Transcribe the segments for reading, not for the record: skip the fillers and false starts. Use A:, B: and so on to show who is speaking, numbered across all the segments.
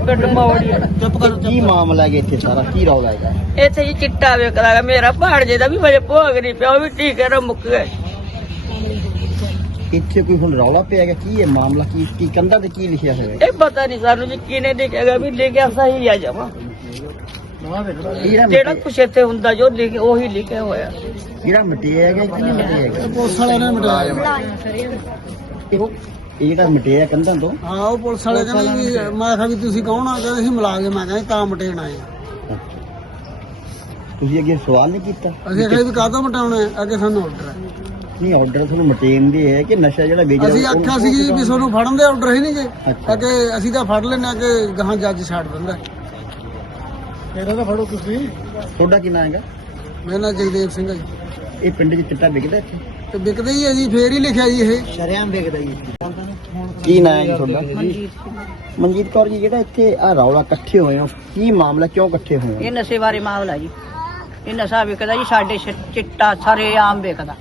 A: ਪਿੰਡ ਮੌੜੀ
B: ਕੀ ਮਾਮਲਾ ਹੈ ਇੱਥੇ ਸਾਰਾ ਕੀ ਰੌਲਾ ਹੈਗਾ?
A: ਇੱਥੇ ਜੀ ਚਿੱਟਾ ਵੇਖਦਾ ਮੇਰਾ ਭਾਣਜੇ ਦਾ ਵੀ ਵਜੇ ਭੋਗ ਨਹੀਂ ਪਿਆ, ਉਹ ਵੀ ਟੀਕੇ ਨਾਲ ਮੁੱਕ ਗਏ।
B: ਇੱਥੇ ਕੋਈ ਹੁਣ ਰੌਲਾ ਪਿਆ ਹੈਗਾ? ਕੀ ਹੈ ਮਾਮਲਾ? ਕੀ ਕੰਧਾਂ ਤੇ ਕੀ ਲਿਖਿਆ ਹੋਇਆ?
A: ਇਹ ਪਤਾ ਨਹੀਂ ਸਾਨੂੰ ਜੀ ਕਿਹਨੇ ਦੇਖਿਆਗਾ, ਵੀ ਲਿਖਿਆ ਸਹੀ ਆ ਜਮਾ, ਜਿਹੜਾ ਕੁਛ ਇੱਥੇ ਹੁੰਦਾ ਜੋ ਲਿਖਿਆ ਉਹੀ ਲਿਖਿਆ ਹੋਇਆ।
B: ਜਿਹੜਾ ਮਟਿਆ ਹੈਗਾ ਕਿ ਨਹੀਂ ਮਟਿਆ ਹੈਗਾ?
C: ਪੁਲਿਸ ਵਾਲਿਆਂ ਨੇ ਮਿਟਾਇਆ।
B: ਇਹ ਜਿਹੜਾ ਮਟਿਆ ਕੰਧਾਂ ਤੋਂ,
C: ਹਾਂ ਉਹ ਪੁਲਿਸ ਵਾਲੇ ਕਹਿੰਦੇ ਵੀ ਮੈਂ ਕਿਹਾ ਵੀ ਤੁਸੀਂ ਕੌਣ ਆ? ਕਹਿੰਦੇ ਅਸੀਂ ਮੁਲਾਜ਼ਮ ਆ। ਕਹਿੰਦੇ ਤਾਂ ਮਟੇਣ ਆਏ ਆ।
B: ਤੁਸੀਂ ਅੱਗੇ ਸਵਾਲ ਨਹੀਂ ਕੀਤਾ?
C: ਅਸੀਂ ਕਹਿੰਦੇ ਵੀ ਕਾਹਦਾ ਮਟਾਉਣਾ ਹੈ? ਅੱਗੇ ਸਾਨੂੰ ਆਰਡਰ ਹੈ।
B: ਨਹੀਂ ਆਰਡਰ ਤੁਹਾਨੂੰ ਮਟੇਨ ਦੇ ਹੈ ਕਿ ਨਸ਼ਾ ਜਿਹੜਾ ਵੇਚਦਾ?
C: ਅਸੀਂ ਆਖਿਆ ਸੀ ਵੀ ਤੁਹਾਨੂੰ ਫੜਨ ਦੇ ਆਰਡਰ ਹੀ ਨਹੀਂ ਜੇ।
B: ਅੱਛਾ।
C: ਅੱਗੇ ਅਸੀਂ ਤਾਂ ਫੜ ਲੈਣੇ ਆ ਕਿ ਗਾਹਾਂ ਜੱਜ ਛੱਡ ਦਿੰਦਾ। ਇਹਦਾ ਤਾਂ ਫੜੋ ਤੁਸੀਂ।
B: ਤੁਹਾਡਾ ਕੀ ਨਾਮ ਹੈਗਾ?
C: ਮੇਰਾ ਨਾਂ ਜਗਦੇਵ ਸਿੰਘ ਹੈ ਜੀ।
B: ਇਹ ਪਿੰਡ 'ਚ ਚਿੱਟਾ ਵਿਕਦਾ ਇੱਥੇ?
C: ਤੇ ਵਿਕਦਾ ਹੀ ਹੈ ਜੀ, ਫੇਰ ਹੀ ਲਿਖਿਆ ਜੀ ਇਹ
B: ਸ਼ਰਿਆਮ ਵਿਕਦਾ ਜੀ। ਕੀ ਨਾਮ ਹੈ ਜੀ ਤੁਹਾਡਾ? ਮਨਜੀਤ ਕੌਰ ਜੀ, ਜਿਹੜਾ ਇੱਥੇ ਆ ਰੌਲਾ ਇਕੱਠੇ ਹੋਏ ਹੋ, ਕੀ ਮਾਮਲਾ, ਕਿਉਂ ਇਕੱਠੇ ਹੋਏ ਹੋ?
A: ਇਹ ਨਸ਼ੇ ਬਾਰੇ ਮਾਮਲਾ ਜੀ। ਇਹ ਨਸ਼ਾ ਵਿਕਦਾ ਜੀ, ਸਾਡੇ ਚਿੱਟਾ ਸਾਰੇ ਆਮ ਵਿਕਦਾ,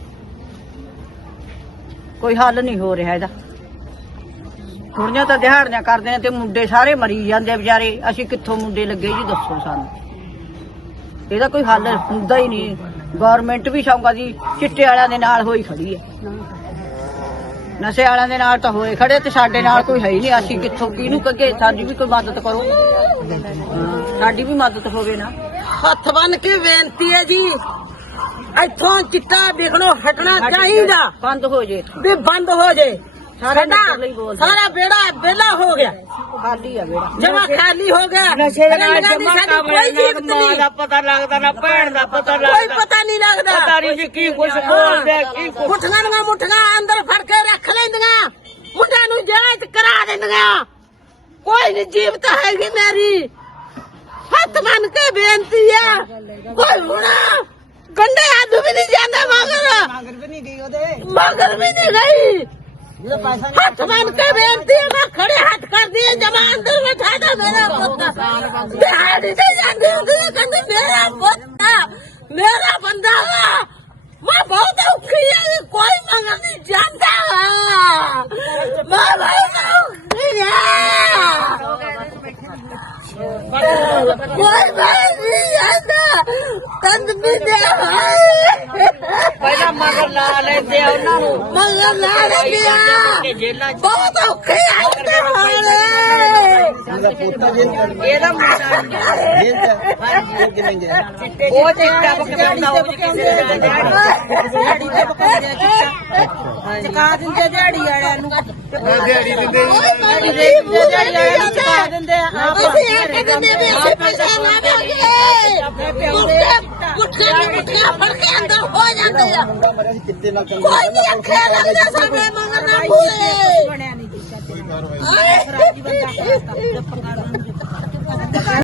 A: ਕੋਈ ਹੱਲ ਨਹੀਂ ਹੋ ਰਿਹਾ ਇਹਦਾ। ਕੁੜੀਆਂ ਤਾਂ ਦਿਹਾੜੀਆਂ ਕਰਦੇ ਨੇ ਤੇ ਮੁੰਡੇ ਸਾਰੇ ਮਰੀ ਜਾਂਦੇ ਵਿਚਾਰੇ। ਅਸੀਂ ਕਿੱਥੋਂ ਮੁੰਡੇ ਲੱਗੇ ਜੀ, ਦੱਸੋ ਸਾਨੂੰ। ਇਹਦਾ ਕੋਈ ਹੱਲ ਹੁੰਦਾ ਹੀ ਨਹੀਂ। ਗਵਰਨਮੈਂਟ ਵੀ ਸ਼ੌਂਕਾ ਜੀ ਚਿੱਟੇ ਵਾਲਿਆਂ ਦੇ ਨਾਲ ਹੋਈ ਖੜੀ ਹੈ, ਨਸ਼ੇ ਵਾਲਿਆਂ ਦੇ ਨਾਲ ਤਾਂ ਹੋਏ ਖੜੇ ਤੇ ਸਾਡੇ ਨਾਲ ਕੋਈ ਹੈ ਹੀ ਨਹੀਂ। ਅਸੀਂ ਕਿੱਥੋਂ ਕਿਹਨੂੰ ਕਹੀਏ? ਸਾਡੀ ਵੀ ਕੋਈ ਮਦਦ ਕਰੋ, ਸਾਡੀ ਵੀ ਮਦਦ ਹੋਵੇ ਨਾ।
D: ਹੱਥ ਬੰਨ ਕੇ ਬੇਨਤੀ ਹੈ ਜੀ, ਇੱਥੋਂ ਚਿੱਟਾ ਵਿਕਣੋਂ ਹਟਣਾ ਚਾਹੀਦਾ,
A: ਬੰਦ ਹੋ ਜੇ,
D: ਵੀ ਬੰਦ ਹੋ ਜੇ।
A: ਸਾਡਾ
D: ਸਾਰਾ ਬੇੜਾ ਵਿਹਲਾ ਹੋ ਗਿਆ,
A: ਖਾਲੀ ਆ ਬੇੜਾ,
D: ਜਮਾ ਖਾਲੀ ਹੋ ਗਿਆ।
A: ਨਸ਼ੇ ਦੇ ਨਾਲ
D: ਸਾਡੀ
A: ਜਮਾ ਕੰਮ
D: ਕੋਈ ਜੀਵਤ
A: ਮਾਂ
D: ਨਹੀਂ,
A: ਦਾ ਪਤਾ ਲੱਗਦਾ ਨਾ ਭੈਣ ਦਾ ਪਤਾ
D: ਕੋਈ
A: ਲੱਗਦਾ,
D: ਪਤਾ ਨਹੀਂ ਲੱਗਦਾ।
A: ਪਤਾ ਨਹੀਂ ਜੀ ਕੀ ਕੁਛ ਬੋਲਦੇ ਕੀ ਕੁਛ।
D: ਮੁੱਠੀਆਂ ਦੀਆਂ ਮੁੱਠੀਆਂ ਅੰਦਰ ਫੜ ਕੇ ਰੱਖ ਲੈਂਦੀਆਂ, ਮੁੰਡਿਆਂ ਨੂੰ ਜੇਲ੍ਹ 'ਚ ਕਰਾ ਦਿੰਦੀਆਂ। ਕੋਈ ਨਹੀਂ ਜੀਵਤ ਹੈਗੀ ਮੇਰੀ, ਹੱਥ ਬੰਨ ਕੇ ਬੇਨਤੀ ਹੈ। ਕੋਈ ਹੁਣ ਗੰਡੇ ਹੱਥ ਵੀ ਨਹੀਂ ਜਾਂਦਾ, ਮਗਰ ਵੀ ਨਹੀਂ ਗਈ। ਹੱਥ ਬੰਨ ਕੇ ਬੇਨਤੀ ਹੈ, ਮੈਂ ਖੜੇ ਹੱਥ ਕਰਦੀ ਹੈ, ਜਮਾ ਅੰਦਰ ਬਿਠਾ ਦਾ ਮੇਰਾ ਪੁੱਤ। ਦਿਹਾੜੀ ਤੇ ਜਾਂਦੀ ਹੁੰਦੀ ਹੈ, ਕਹਿੰਦੀ ਮੇਰਾ ਪੁੱਤ ਮੇਰਾ ਬੰਦਾ ਵਾ। ਮੈਂ ਬਹੁਤ ਔਖੀ ਹੈ, ਕੋਈ ਮੰਗਣ ਨਹੀਂ ਜਾਂਦਾ ਵਾ। ਮੈਂ ਬਹੁਤ ਔਖੀ ਹੈ, ਕੋਈ ਨਹੀਂ ਜਾਂਦਾ। ਕੰਦ ਵੀ ਦੇ
A: ਪਹਿਲਾਂ ਮਗਰ ਲਾ ਲੈਂਦੇ ਆ ਉਹਨਾਂ ਨੂੰ,
D: ਮਗਰ ਲਾ ਲੈਂਦੇ ਆ।
A: ਜੇਲਾਂ 'ਚ
D: ਬਹੁਤ ਔਖੇ ਆਉਂਦੇ ਹਾਲੇ।
A: ਇਹਦਾ ਮੁੰਡਾ ਉਹ ਚਿੱਟਾ ਬਕਾਉਂਦਾ, ਉਹ
D: ਚਕਾ ਦਿੰਦੇ ਦਿਹਾੜੀ ਵਾਲਿਆਂ ਨੂੰ,
C: ਦਿਹਾੜੀ ਦਿੰਦੇ
D: ਚਕਾ ਦਿੰਦੇ ਆ। ਅਸੀਂ ਆ ਕੇ ਦਿੰਦੇ ਵੀ ਅਸੀਂ ਪੈਸਾ ਲਾਵਾਂਗੇ। ਮੁੱਠੀਆਂ ਫੜ ਕੇ ਅੰਦਰ ਹੋ ਜਾਂਦੇ ਆ।
B: ਚਿੱਟੇ ਨਾਲ
D: ਕੋਈ ਨਹੀਂ ਅੱਖੇ ਲੱਗਦਾ ਸਾਡੇ ਮਗਰ ਨਾ ਭੁੱਲੇ।